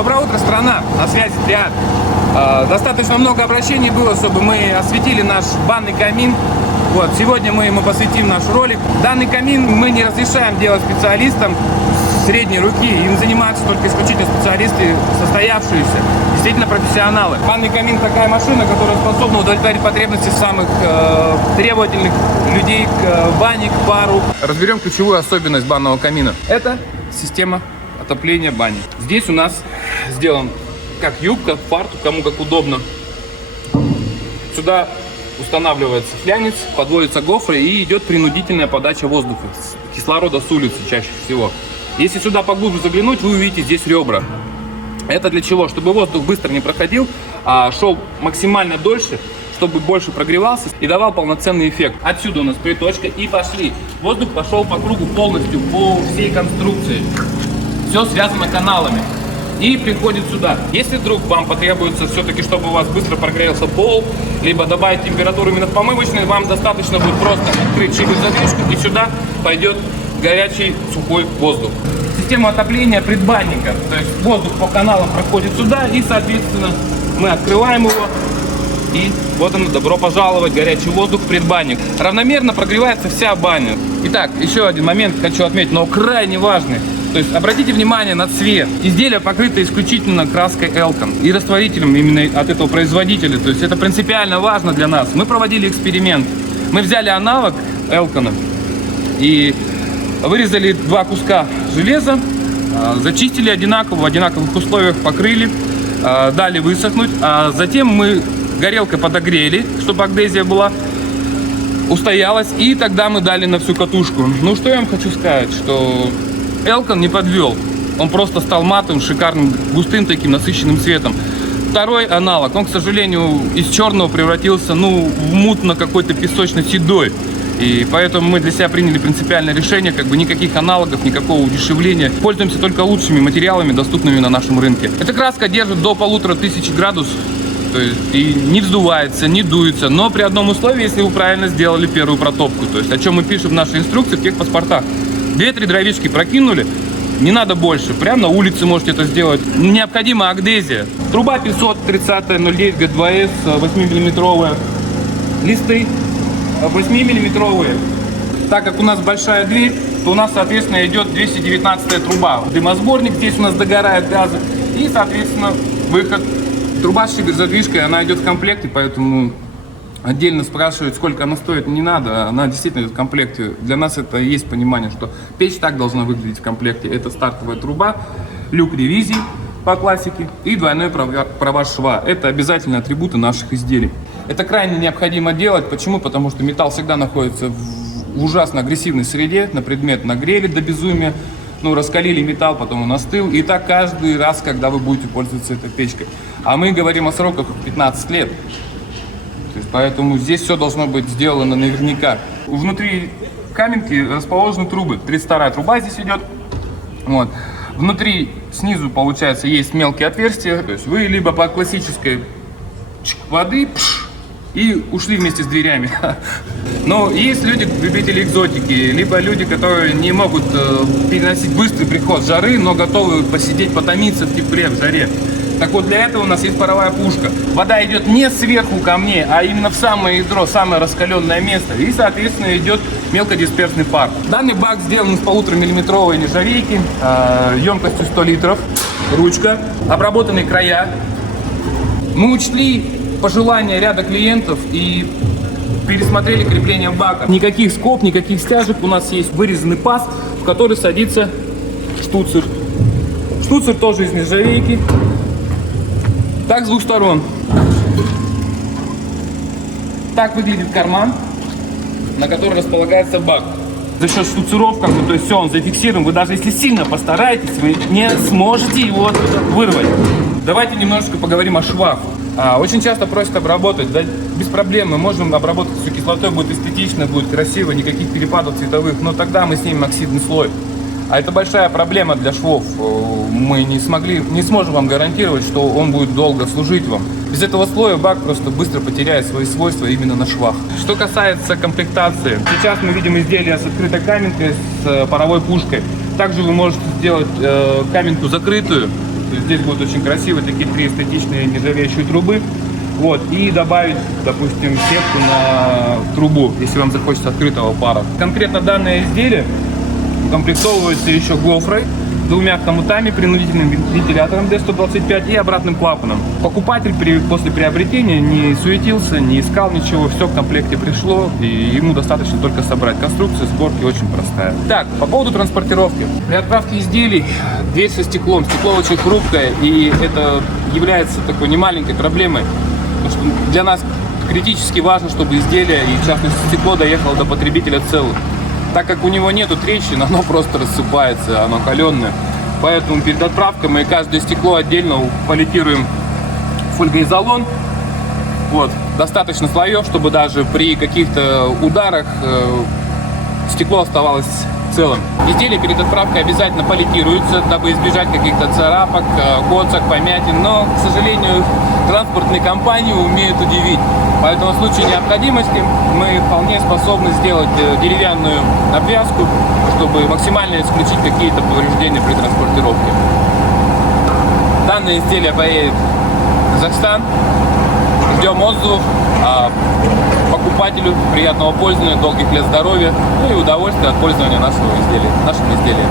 Доброе утро, страна! На связи Триад. Достаточно много обращений было, чтобы мы осветили наш банный камин. Вот, сегодня мы ему посвятим наш ролик. Данный камин мы не разрешаем делать специалистам средней руки. Им занимаются только исключительно специалисты, состоявшиеся, действительно профессионалы. Банный камин такая машина, которая способна удовлетворить потребности самых требовательных людей к бане, к пару. Разберем ключевую особенность банного камина. Это система отопления бани. Здесь у нас сделан как юбка, фартук, кому как удобно. Сюда устанавливается флянец, подводится гофры и идет принудительная подача воздуха, кислорода с улицы чаще всего. Если сюда поглубже заглянуть, вы увидите здесь ребра. Это для чего? Чтобы воздух быстро не проходил, а шел максимально дольше, чтобы больше прогревался и давал полноценный эффект. Отсюда у нас приточка и пошли. Воздух пошел по кругу полностью, по всей конструкции. Все связано каналами. И приходит сюда. Если вдруг вам потребуется все-таки, чтобы у вас быстро прогрелся пол, либо добавить температуру именно в помывочной, вам достаточно будет просто открыть шлюз-задвижку, и сюда пойдет горячий сухой воздух. Система отопления предбанника. То есть воздух по каналам проходит сюда, и, соответственно, мы открываем его. И вот он, добро пожаловать, горячий воздух в предбанник. Равномерно прогревается вся баня. Итак, еще один момент хочу отметить, но крайне важный. То есть обратите внимание на цвет. Изделие покрыто исключительно краской Elkan и растворителем именно от этого производителя. То есть это принципиально важно для нас. Мы проводили эксперимент. Мы взяли аналог Elkan и вырезали два куска железа, зачистили одинаково, в одинаковых условиях покрыли, дали высохнуть, а затем мы горелкой подогрели, чтобы адгезия была, устоялась, и тогда мы дали на всю катушку. Ну что я вам хочу сказать, что Elkan не подвел, он просто стал матовым, шикарным, густым таким насыщенным цветом. Второй аналог, он, к сожалению, из черного превратился, в мутно какой-то песочно-седой. И поэтому мы для себя приняли принципиальное решение, никаких аналогов, никакого удешевления. Пользуемся только лучшими материалами, доступными на нашем рынке. Эта краска держит до 1500 градусов, то есть и не вздувается, не дуется, но при одном условии, если вы правильно сделали первую протопку. То есть о чем мы пишем в нашей инструкции, в техпаспортах. 2-3 дровишки прокинули, не надо больше, прямо на улице можете это сделать. Необходима адгезия. Труба 530-09 Г2С, 8-миллиметровая, листы 8-миллиметровые. Так как у нас большая дверь, то у нас, соответственно, идет 219 труба. Дымосборник, здесь у нас догорает газы, и, соответственно, выход. Труба с задвижкой, она идет в комплекте, поэтому отдельно спрашивать, сколько она стоит, не надо. Она действительно идет в комплекте. Для нас это есть понимание, что печь так должна выглядеть в комплекте. Это стартовая труба, люк ревизии по классике и двойной провар шва. Это обязательные атрибуты наших изделий. Это крайне необходимо делать. Почему? Потому что металл всегда находится в ужасно агрессивной среде. На предмет нагрели до безумия, раскалили металл, потом он остыл. И так каждый раз, когда вы будете пользоваться этой печкой. А мы говорим о сроках 15 лет. То есть, поэтому здесь все должно быть сделано наверняка. Внутри каменки расположены трубы. 32-я труба здесь идет. Вот. Внутри, снизу, получается, есть мелкие отверстия. То есть вы либо по классической воды и ушли вместе с дверями. Но есть люди, любители экзотики, либо люди, которые не могут переносить быстрый приход жары, но готовы посидеть, потомиться в тепле, в жаре. Так вот, для этого у нас есть паровая пушка. Вода идет не сверху камней, а именно в самое ядро, самое раскаленное место. И, соответственно, идет мелкодисперсный пар. Данный бак сделан из 1,5-миллиметровой нержавейки, емкостью 100 литров, ручка, обработанные края. Мы учли пожелания ряда клиентов и пересмотрели крепление бака. Никаких скоб, никаких стяжек. У нас есть вырезанный паз, в который садится штуцер. Штуцер тоже из нержавейки. Так с двух сторон. Так выглядит карман, на который располагается бак. За счет штуцеров, то есть все, он зафиксирован. Вы даже если сильно постараетесь, вы не сможете его вырвать. Давайте немножечко поговорим о швах. Очень часто просят обработать. Да, без проблем, мы можем обработать все кислотой, будет эстетично, будет красиво, никаких перепадов цветовых. Но тогда мы снимем оксидный слой. А это большая проблема для швов. Мы не сможем вам гарантировать, что он будет долго служить вам. Без этого слоя бак просто быстро потеряет свои свойства именно на швах. Что касается комплектации, сейчас мы видим изделие с открытой каменкой, с паровой пушкой. Также вы можете сделать каменку закрытую То есть здесь будут очень красивые такие 3 эстетичные нержавеющие трубы. Вот, и добавить, допустим, сетку на трубу, если вам захочется открытого пара. Конкретно данное изделие укомплектовывается еще гофрой, 2 хомутами, принудительным вентилятором D125 и обратным клапаном. Покупатель после приобретения не суетился, не искал ничего, все в комплекте пришло, и ему достаточно только собрать. Конструкция сборки очень простая. Так, по поводу транспортировки. При отправке изделий дверь со стеклом. Стекло очень хрупкое, и это является такой немаленькой проблемой. Потому что для нас критически важно, чтобы изделие, и в частности стекло, доехало до потребителя целым. Так как у него нету трещин, оно просто рассыпается, оно каленое. Поэтому перед отправкой мы каждое стекло отдельно поликируем фольгоизолон. Вот, достаточно слоев, чтобы даже при каких-то ударах стекло оставалось целым. Изделие перед отправкой обязательно поликируется, дабы избежать каких-то царапок, коцок, помятин. Но, к сожалению, транспортные компании умеют удивить. Поэтому в случае необходимости мы вполне способны сделать деревянную обвязку, чтобы максимально исключить какие-то повреждения при транспортировке. Данное изделие поедет в Казахстан. Ждем отзывов. Покупателю приятного пользования, долгих лет здоровья, ну и удовольствия от пользования нашим изделием.